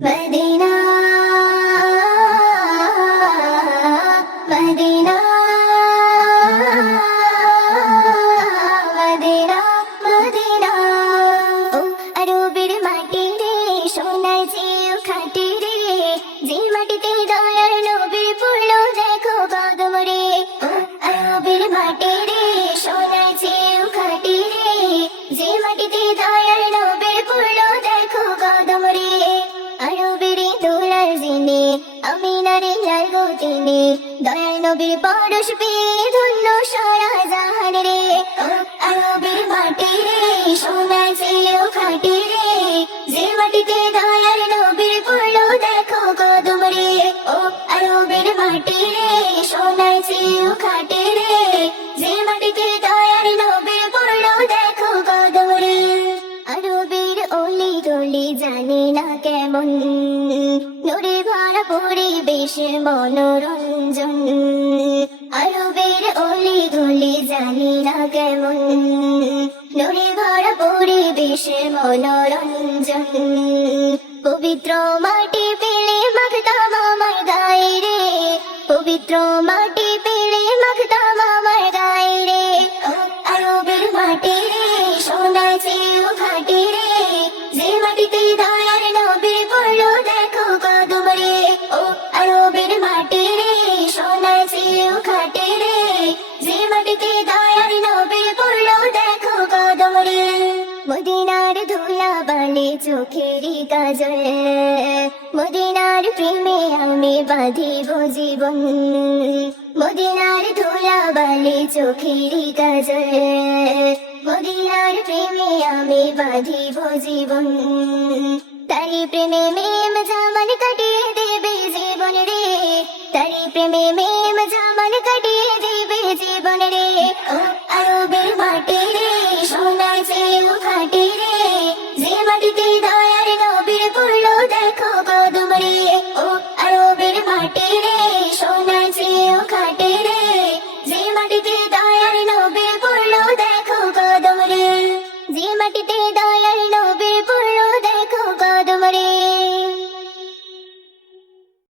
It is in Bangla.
Medina Medina Medina Medina oh আরবের মাটি রে সোনার চেয়েও খাঁটি রে যে মাটিতে দয়ার নবীর পড়লো দেখো কদম রে ও আরবের মাটি রে সোনার চেয়েও খাঁটি রে যে মাটিতে দয়ার নবীর পড়লো দেখো কদম রে আরবের দোলার জিনে আমিনারে লাগো চিনে দয়ার নবীর পরশ পেয়ে ধন্য সারা জাহান রে ও আরবের মাটি রে সোনার চেয়েও খাঁটি রে যে মাটিতে দয়ার নবীর পড়লো দেখো কদম রে ও আরবের মাটি রে সোনার চেয়েও খাঁটি রে যে মাটিতে দয়ার নবীর পড়লো দেখো কদম রে আরবের অলি গলি জানে না কেমন নূরে ভরা পরিবেশ মনোরঞ্জন আরবের অলি গলি জানি না কেমন নূরে ভরা পরিবেশ মনোরঞ্জন পবিত্র মাটি পেলে মাখতাম আমার গায়ে রে পবিত্র মাটি পেলে মাখতাম আমার গায়ে রে ও আরবের মাটি রে সোনার চেয়েও খাঁটি রে যে মাটিতে দয়ার নবীর পড়লো দেখো কদম রে ও আরবের মাটি রে সোনার চেয়েও খাঁটি রে যে মাটিতে দয়ার নবীর পড়লো দেখো কদম রে মদিনার ধুলা বালি চোখেরই কাজল মদিনার প্রেমে আমি বাঁধিব জীবন মদিনার ধুলা বালি চোখেরই কাজল মদিনার প্রেমে আমি বাঁধিব জীবন তারি প্রেমে মেম জামান কাটিয়ে দেবে জীবন রে তারি প্রেমে